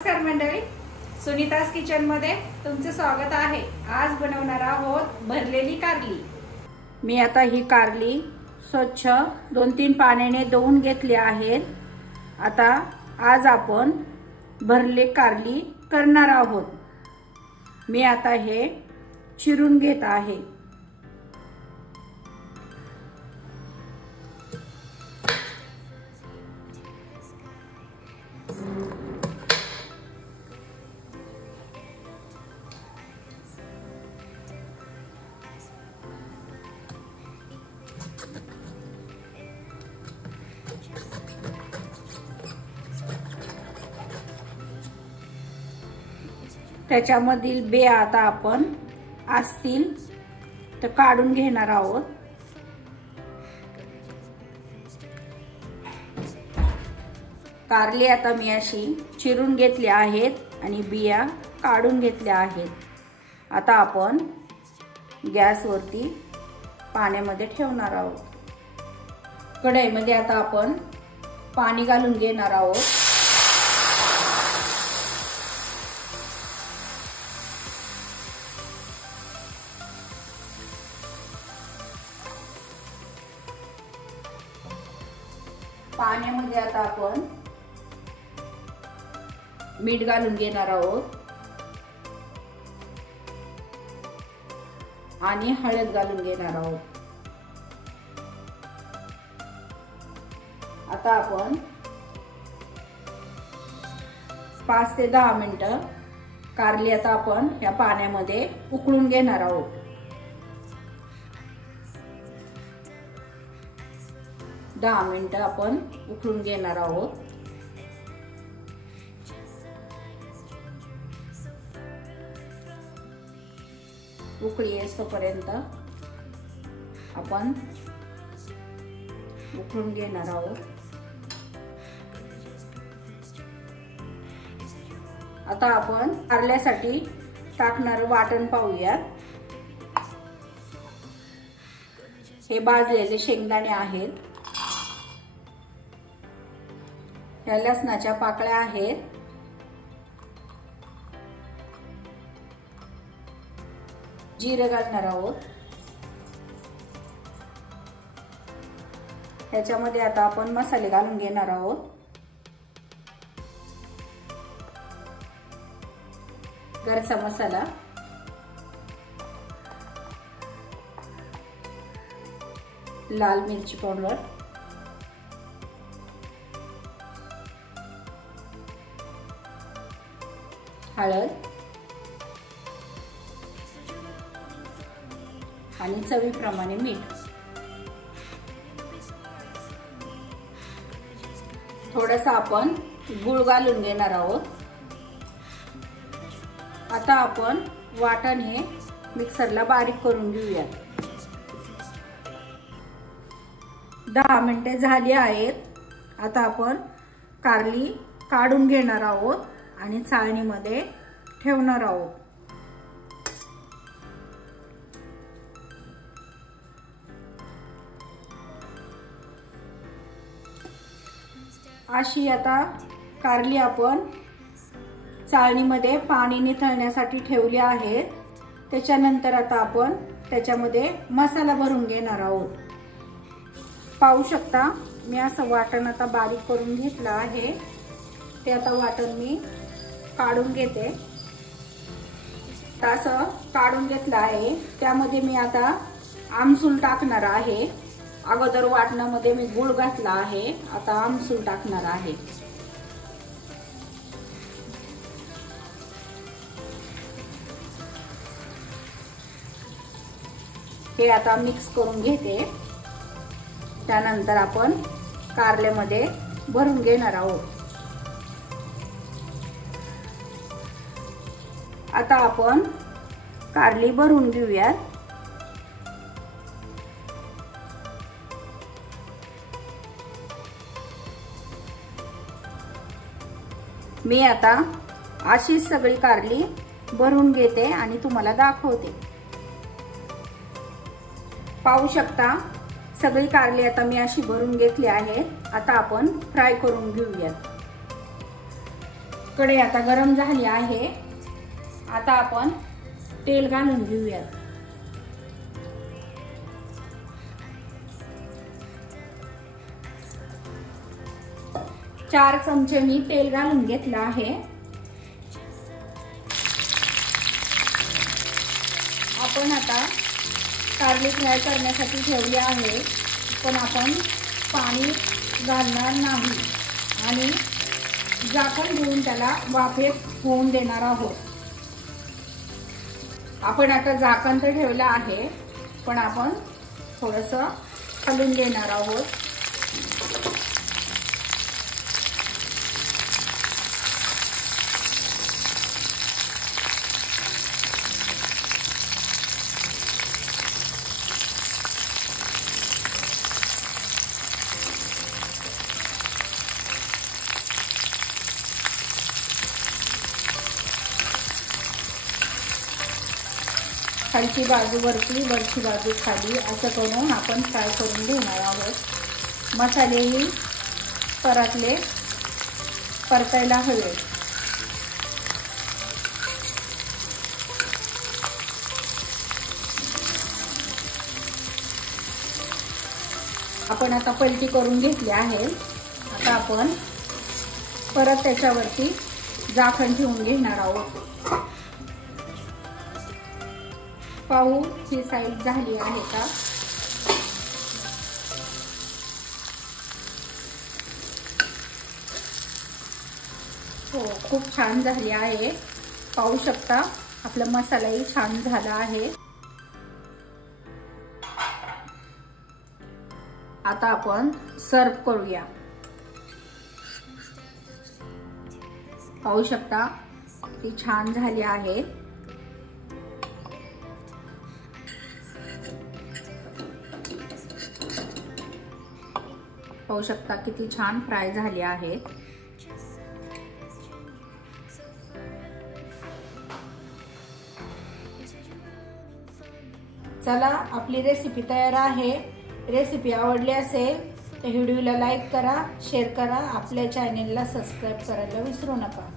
नमस्कार मंडळी, सुनीताज किचन मध्ये तुमचे स्वागत आहे। आज बनवणार आहोत भरलेली कारली। मी आता ही कारली स्वच्छ 2-3 पाण्याने धुवून घेतली आहेत। आता आज आपण भरले कारली करणार आहोत। मी आता हे चिरून घेत आहे। त्याच्यामधील बिया आता आपण असतील तर काढून घेणार आहोत। कारली आता मी अशी चिरून घेतली आहेत आणि बिया काढून घेतल्या आहेत। आता आपण गॅसवरती पाण्यामध्ये ठेवणार आहोत। कढईमध्ये आता आपण पाणी घालून घेणार आहोत। पाण्यामध्ये आता आपण मीठ घालून घेणार आहोत आणि हळद घालून घेणार आहोत। आता आपण 5 ते 10 मिनिटं कारली आता आपण या पाण्यामध्ये उकळून घेणार आहोत। 10 मिनिटं आपण उकळून घेणार आहोत। उकळी येईपर्यंत आपण उकळून घेणार आहोत। आता आपण कारल्यासाठी टाकणार वाटण पाहूयात। हे भाजलेले शेंगदाणे आहेत, ह्या लसणाच्या पाकळ्या आहेत, जिरे घालणार आहोत। ह्याच्यामध्ये आता आपण मसाले घालून घेणार आहोत। घरचा मसाला, लाल मिरची पावडर, हळद आणि चवीप्रमाणे मीठ। थोडासा आपण गूळ घालून घेणार आहोत। आता आपण वाटण हे मिक्सरला बारीक करून घेऊया। 10 मिनिटे झाली आहेत। आता आपण कारली काढून घेणार आहोत आणि चाळणीमध्ये ठेवणार आहोत। अशी आता कारली आपण चाळणीमध्ये पाणी निथळण्यासाठी ठेवली आहे। त्याच्यानंतर आता आपण त्याच्यामध्ये मसाला भरून घेणार आहोत। पाहू शकता मी असं वाटण आता बारीक करून घेतलं आहे। ते आता वाटण मी काढून घेते। असं काढून घेतलं आहे। त्यामध्ये मी आता आमसूल टाकणार आहे। अगोदर वाटणामध्ये मी गूळ घातला आहे, आता आमसूल टाकणार आहे। हे आता मिक्स करून घेते। त्यानंतर आपण कारल्यामध्ये भरून घेणार आहोत। आता आपण कारली भरून घेऊयात। मी आता अशीच सगळी कारली भरून घेते आणि तुम्हाला दाखवते। पाहू शकता सगळी कारली आता मी अशी भरून घेतली आहे। आता आपण फ्राय करून घेऊयात। कढई आता गरम झाली आहे। आता आपण तेल घालून घेऊयात। 4 चमचे मी तेल घालून घेतलं आहे। आपण आता कारली फ्राय करण्यासाठी ठेवली आहे, पण आपण पाणी घालणार नाही आणि झाकण देऊन त्याला वाफेत होऊन देणार आहोत। आपण आता झाकण तर ठेवलं आहे, पण आपण थोडंसं हलवून देणार आहोत। खालची बाजू वरती, वरची बाजू खाली असं करून आपण फ्राय करून घेणार आहोत। मसालेही परतायला हवे। आपण आता पलटी करून घेतली आहे। आता आपण परत त्याच्यावरती झाकण ठेवून घेणार आहोत। पाहू ही साईड झाली आहे का। हो, खूप छान झाली आहे। पाहू शकता आपला मसालाही छान झाला आहे। आता आपण सर्व करूया। पाहू शकता ती छान झाली आहे। पाहू शकता किती छान फ्राय झाली आहे। चला, आपली रेसिपी तयार आहे। रेसिपी आवडली असेल तर व्हिडिओला लाईक करा, शेअर करा, आपल्या चॅनेलला सबस्क्राईब करायला विसरू नका।